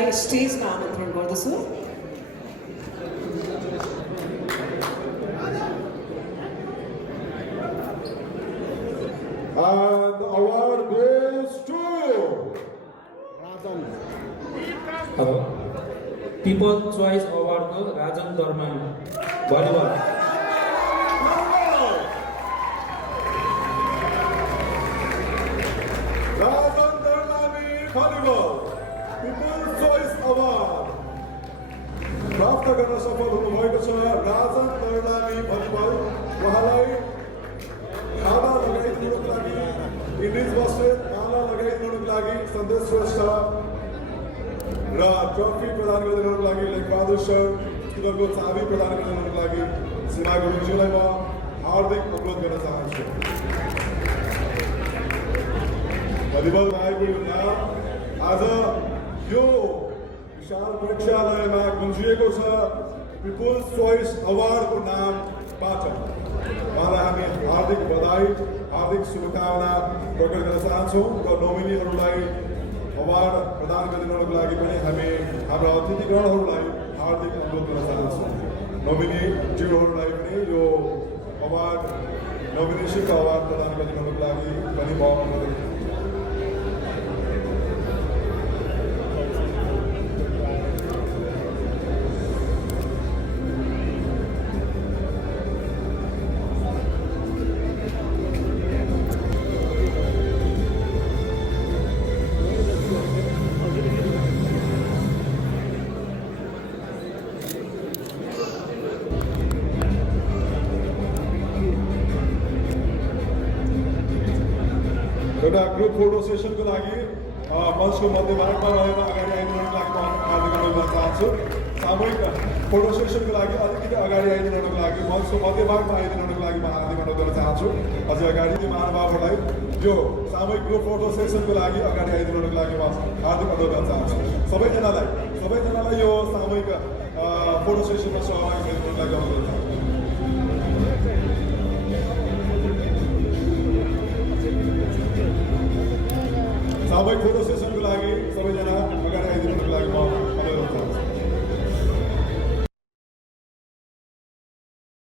ज्यूलाई स्टेजमा आमन्त्रण गर्दछु। And the award goes to अब पिपल चोइस अवार्डको Rajan Darlami volleyball Rajan Darlami Volleyball People's Choice Award प्राप्त गर्न सफल हुनुभएको छ राजन दर्लामी भलिबल। उहाँलाई खाना लगाइदिनुको लागि इन्डिज बस्नेत माला लगाइदिनुको लागि सन्देश श्रेष्ठ र ट्रफी प्रदान गरिदिनुको लागि लेखबहादुर सर स्कुलको चाबी प्रदान गरिदिनुको लागि सीमा गुरुङज्यूलाई म हार्दिक अनुरोध गर्न चाहन्छु। भलिबल आइपुग्दा आज यो विशाल प्रेक्षालयमा गुन्जिएको छ पिपुल्स चोइस अवार्डको नामबाट। उहाँलाई हामी हार्दिक बधाई हार्दिक शुभकामना प्रकट गर्न चाहन्छौँ र नोमिनीहरूलाई अवार्ड प्रदान गरिदिनुको लागि पनि हामी हाम्रा अतिथिगणहरूलाई हार्दिक अनुरोध गर्न चाहन्छौँ। नोमिनीज्यूहरूलाई पनि यो अवार्ड नोमिनेसनको अवार्ड प्रदान गरिदिनुको लागि पनि म अनुरोध एउटा ग्रुप फोटो सेसनको लागि मञ्चको मध्यभागमा रहेर अगाडि आइदिनुको लागि म हार्दिक अनुरोध गर्न चाहन्छु। सामूहिक फोटो सेसनको लागि अलिकति अगाडि आइदिनुको लागि मञ्चको मध्यभागमा आइदिनुको लागि म हार्दिक अनुरोध गर्न चाहन्छु। अझै अगाडि महानुभावहरूलाई यो सामूहिक ग्रुप फोटो सेसनको लागि अगाडि आइदिनुको लागि म हार्दिक अनुरोध गर्न चाहन्छु। सबैजनालाई यो सामूहिक फोटो सेसनमा सहभागी गरिदिनुको लागि अनुरोध चाहन्छु। सामूहिक फोटो सेसनको लागि सबैजना अगाडि आइदिनुको लागि म